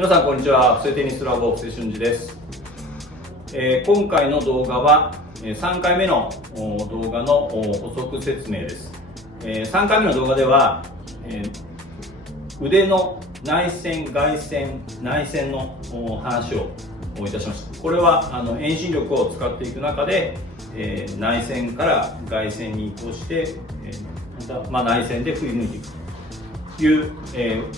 皆さんこんにちは。布施テニスラボ布施俊二です。今回の動画は3回目の動画の補足説明です。3回目の動画では腕の内旋、外旋、内旋の話をいたしました。これは遠心力を使っていく中で内旋から外旋に移行して内旋で振り抜いていくという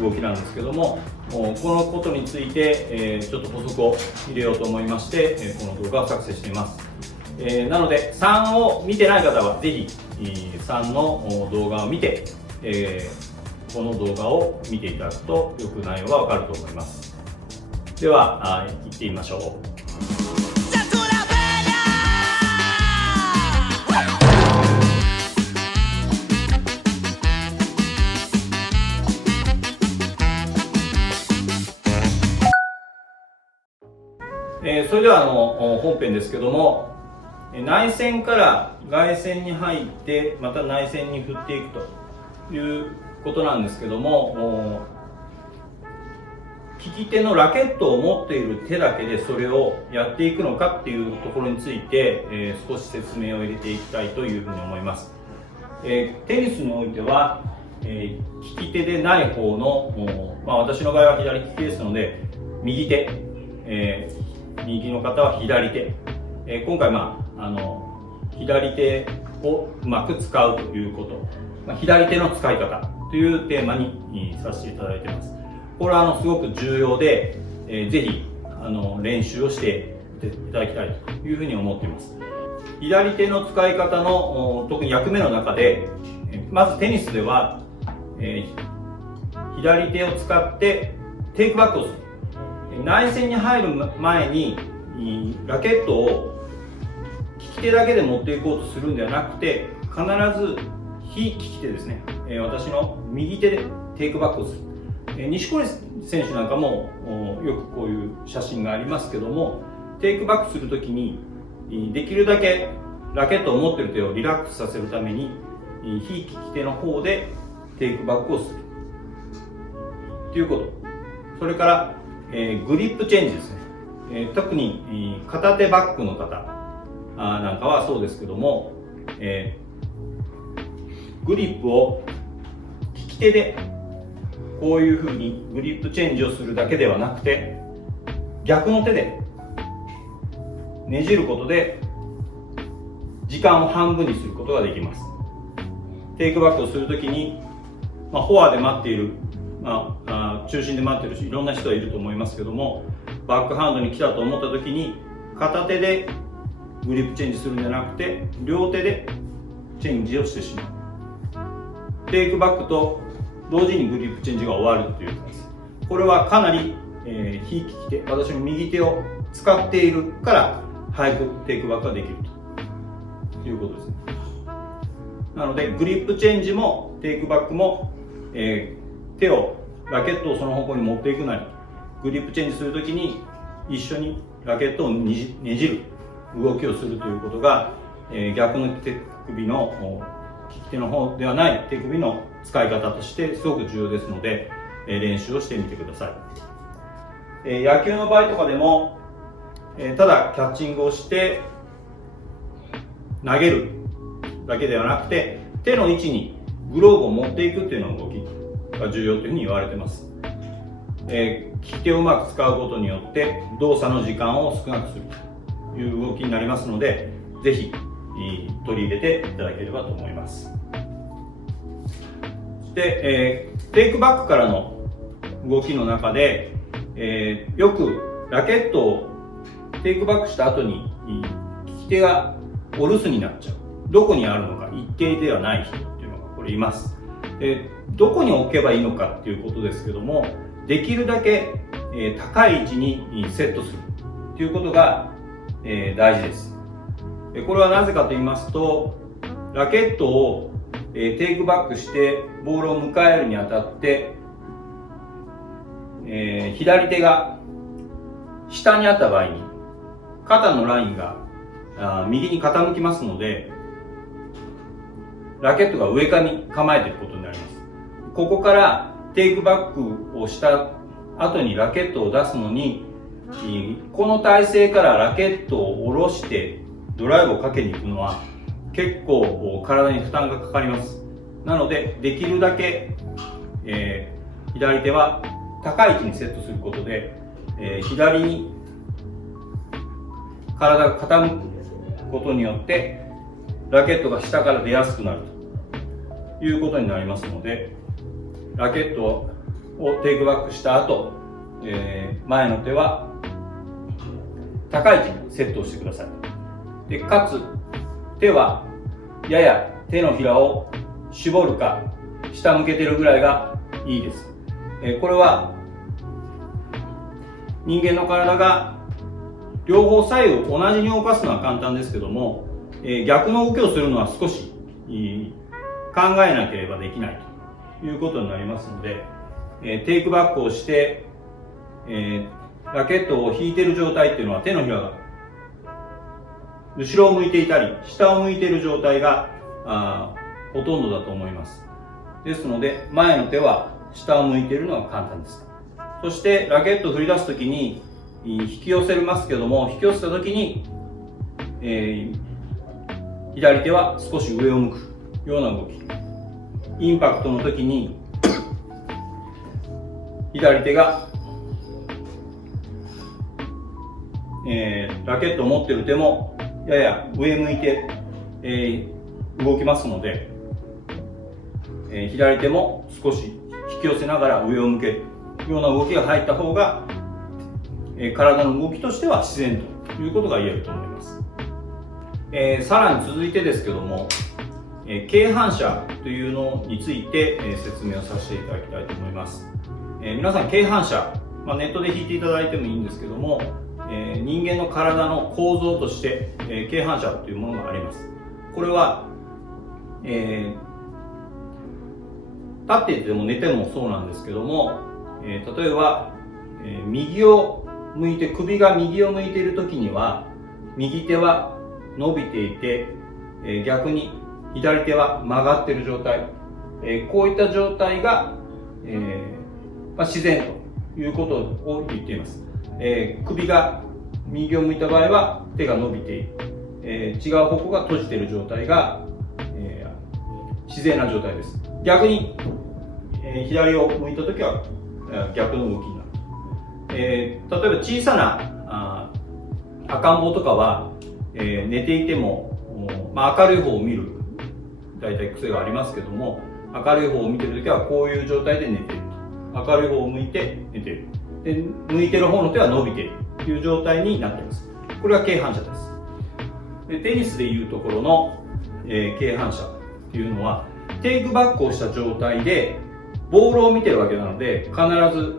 動きなんですけども、このことについてちょっと補足を入れようと思いましてこの動画を作成しています。なので3を見てない方はぜひ3の動画を見てこの動画を見ていただくとよく内容がわかると思います。では行ってみましょう。それでは本編ですけども、内旋から外旋に入ってまた内旋に振っていくということなんですけども、利き手のラケットを持っている手だけでそれをやっていくのかっていうところについて、少し説明を入れていきたいというふうに思います。テニスにおいては、利き手でない方の、私の場合は左利きですので右手、右の方は左手、今回左手をうまく使うということ、左手の使い方というテーマにさせていただいています。これはすごく重要で、ぜひ練習をしていただきたいというふうに思っています。左手の使い方の特に役目の中で、まずテニスでは、左手を使ってテイクバックをする。内旋に入る前にラケットを利き手だけで持っていこうとするんではなくて、必ず非利き手ですね、私の右手でテイクバックをする。錦織選手なんかもよくこういう写真がありますけども、テイクバックするときにできるだけラケットを持っている手をリラックスさせるために非利き手の方でテイクバックをするということ。それからグリップチェンジですね。特に片手バックの方なんかはそうですけども、グリップを利き手でこういうふうにグリップチェンジをするだけではなくて、逆の手でねじることで時間を半分にすることができます。テイクバックをするときに、フォアで待っている、中心で待っているし、いろんな人がいると思いますけども、バックハンドに来たと思った時に片手でグリップチェンジするんじゃなくて両手でチェンジをしてしまう。テイクバックと同時にグリップチェンジが終わるという感じです。これはかなり、非利き手、私の右手を使っているから早くテイクバックができるということですね。なのでグリップチェンジもテイクバックも、手をラケットをその方向に持っていくなり、グリップチェンジするときに一緒にラケットをねじる動きをするということが、逆の手首の利き手の方ではない手首の使い方としてすごく重要ですので、練習をしてみてください。野球の場合とかでも、ただキャッチングをして投げるだけではなくて、手の位置にグローブを持っていくというような動きが重要というふうに言われています。利き手をうまく使うことによって動作の時間を少なくするという動きになりますので、ぜひ取り入れていただければと思います。で、テイクバックからの動きの中で、よくラケットをテイクバックした後に利き手がお留守になっちゃう、どこにあるのか一定ではない人っていうのがこれいます。どこに置けばいいのかっていうことですけども、できるだけ高い位置にセットするということが大事です。これはなぜかと言いますと、ラケットをテイクバックしてボールを迎えるにあたって左手が下にあった場合に肩のラインが右に傾きますので、ラケットが上に構えていることになります。ここからテイクバックをした後にラケットを出すのに、この体勢からラケットを下ろしてドライブをかけに行くのは結構体に負担がかかります。なのでできるだけ、左手は高い位置にセットすることで、左に体が傾くことによってラケットが下から出やすくなるということになりますので、ラケットをテイクバックした後、前の手は高い位置にセットをしてください。でかつ手はやや手のひらを絞るか下向けてるぐらいがいいです。これは人間の体が両方左右同じに動かすのは簡単ですけども、逆の動きをするのは少し考えなければできないということになりますので、テイクバックをして、ラケットを引いている状態っていうのは手のひらが後ろを向いていたり下を向いている状態がほとんどだと思います。ですので前の手は下を向いているのが簡単です。そしてラケットを振り出すときに引き寄せますけども、引き寄せたときに、左手は少し上を向くような動き、インパクトのときに左手が、ラケットを持っている手もやや上向いて、動きますので、左手も少し引き寄せながら上を向けるような動きが入った方が、体の動きとしては自然ということが言えると思います。さらに続いてですけども、軽反射というのについて、説明をさせていただきたいと思います。皆さん軽反射、ネットで弾いていただいてもいいんですけども、人間の体の構造として、軽反射というものがあります。これは、立っていても寝てもそうなんですけども、例えば、右を向いて首が右を向いている時には右手は伸びていて、逆に左手は曲がっている状態、こういった状態が、自然ということを言っています。首が右を向いた場合は手が伸びている、違う方向が閉じている状態が、自然な状態です。逆に、左を向いた時は逆の動きになる。例えば小さな赤ん坊とかは、寝ていても、明るい方を見る大体癖がありますけども、明るい方を見ている時はこういう状態で寝ていると。明るい方を向いて寝ている。で向いている方の手は伸びているという状態になっています。これが軽反射です。でテニスでいうところの、軽反射というのはテイクバックをした状態でボールを見ているわけなので、必ず、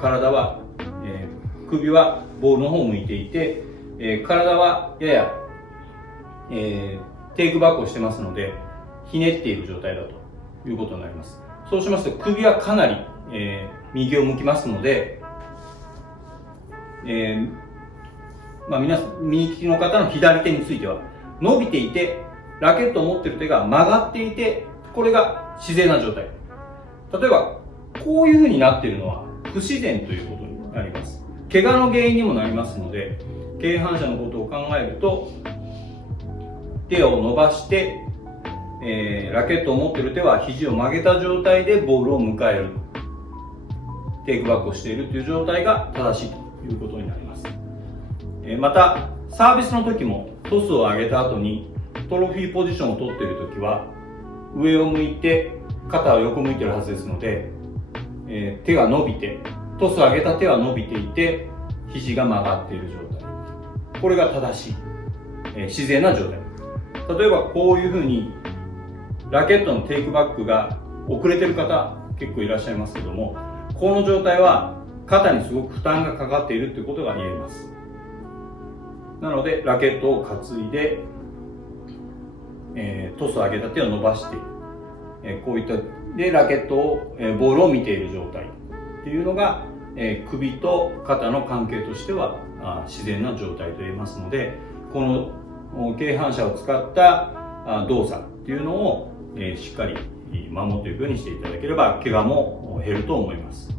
体は、首はボールの方を向いていて、体はやや、テイクバックをしてますのでひねっている状態だということになります。そうしますと首はかなり、右を向きますので、皆さん右利きの方の左手については伸びていてラケットを持っている手が曲がっていて、これが自然な状態。例えばこういうふうになっているのは不自然ということになります。怪我の原因にもなりますので、軽反射のことを考えると手を伸ばして、ラケットを持っている手は肘を曲げた状態でボールを迎える、テイクバックをしているという状態が正しいということになります。またサービスの時もトスを上げた後にトロフィーポジションを取っている時は上を向いて肩を横向いているはずですので、手が伸びてトスを上げた手は伸びていて肘が曲がっている状態、これが正しい、自然な状態。例えばこういうふうにラケットのテイクバックが遅れている方結構いらっしゃいますけども、この状態は肩にすごく負担がかかっているということが言えます。なのでラケットを担いで、トスを上げた手を伸ばしている、こういったでラケットを、ボールを見ている状態っていうのが、首と肩の関係としては自然な状態と言えますので、この軽反射を使った動作っていうのを、しっかり守っていくようにしていただければ怪我も減ると思います。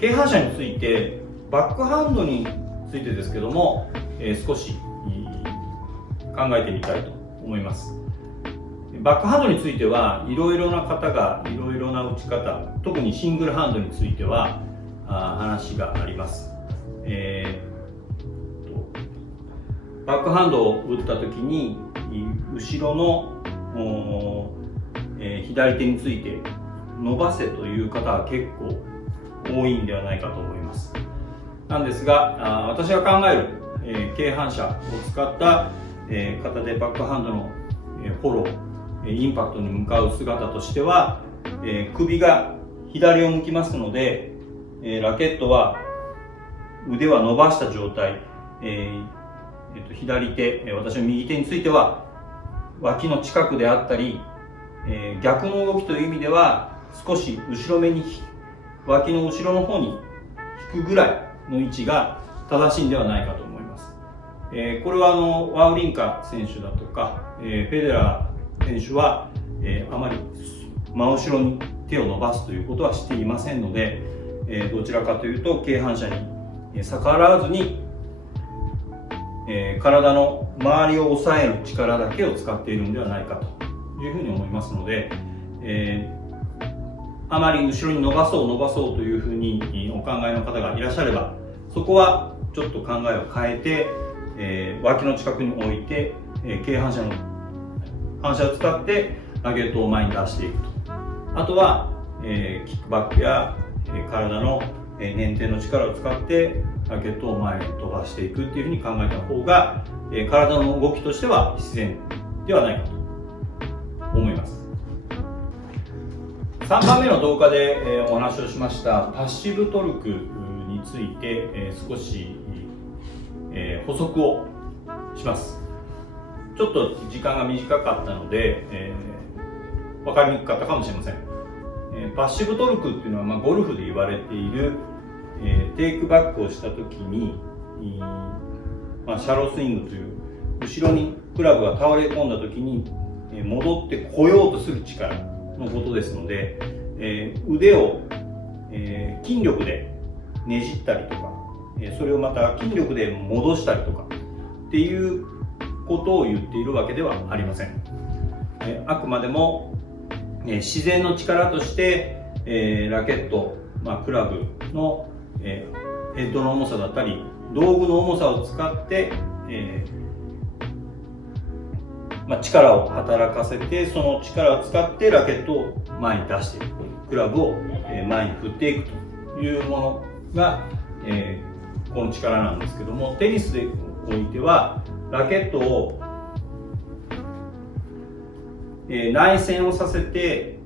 軽反射について、バックハンドについてですけども、少し考えてみたいと思います。バックハンドについてはいろいろな方がいろいろな打ち方、特にシングルハンドについては話があります。バックハンドを打った時に後ろの左手について伸ばせという方は結構多いんではないかと思います。なんですが、私が考える軽反射を使った片手バックハンドのフォロー、インパクトに向かう姿としては、首が左を向きますので、ラケットは腕は伸ばした状態、左手、私の右手については脇の近くであったり、逆の動きという意味では少し後ろめに脇の後ろの方に引くぐらいの位置が正しいんではないかと思います。これはワウリンカ選手だとか、フェデラー選手は、あまり真後ろに手を伸ばすということはしていませんので、どちらかというと軽反射に逆らわずに、体の周りを押さえる力だけを使っているのではないかというふうに思いますので、あまり後ろに伸ばそうというふうにお考えの方がいらっしゃれば、そこはちょっと考えを変えて、脇の近くに置いて、軽反射の反射を使ってラケットを前に出していくと。あとは、キックバックや、体の捻転の力を使ってラケットを前に飛ばしていくっていうふうに考えた方が、体の動きとしては自然ではないかと思います。3番目の動画で、お話をしましたパッシブトルクについて、少し、補足をします。ちょっと時間が短かったので、分かりにくかったかもしれません。パッシブトルクっていうのは、ゴルフで言われている、テイクバックをした時に、シャロースイングという後ろにクラブが倒れ込んだ時に戻ってこようとする力のことですので、腕を、筋力でねじったりとか、それをまた筋力で戻したりとかっていうことを言っているわけではありません。あくまでも自然の力として、ラケット、クラブの、ヘッドの重さだったり道具の重さを使って、力を働かせて、その力を使ってラケットを前に出していく、クラブを前に振っていくというものが、この力なんですけども、テニスでおいてはラケットを内旋をさせて、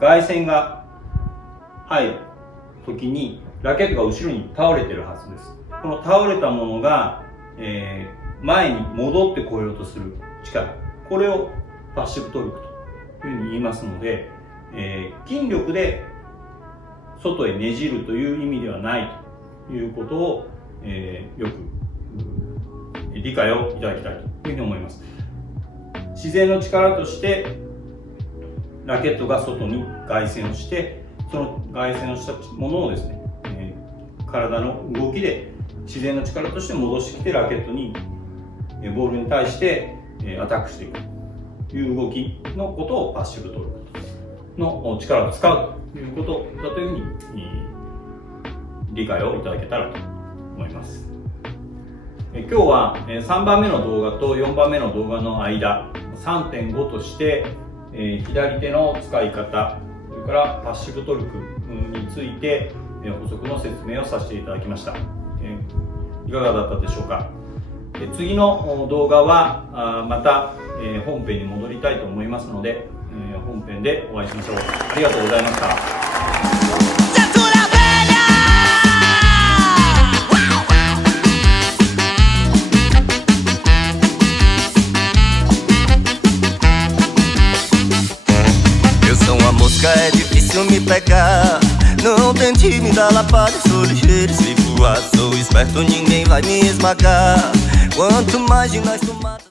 外旋が入るときにラケットが後ろに倒れているはずです。この倒れたものが、前に戻ってこようとする力、これをパッシブトルクというふうに言いますので、筋力で外へねじるという意味ではないということを、よく理解をいただきたいというふうに思います。自然の力としてラケットが外に外旋をして、その外旋をしたものをですね、体の動きで自然の力として戻してきて、ラケットにボールに対してアタックしていくという動きのことをパッシブトルクの力を使うということだというふうに理解をいただけたらと思います。今日は3番目の動画と4番目の動画の間 3.5 として、左手の使い方、それからパッシブトルクについて補足の説明をさせていただきました。いかがだったでしょうか。次の動画はまた本編に戻りたいと思いますので、本編でお会いしましょう。ありがとうございました。É difícil me pegar. Não tente me dar lapada, sou ligeiro, sei voar. Sou esperto, ninguém vai me esmagar. Quanto mais ginásio tomar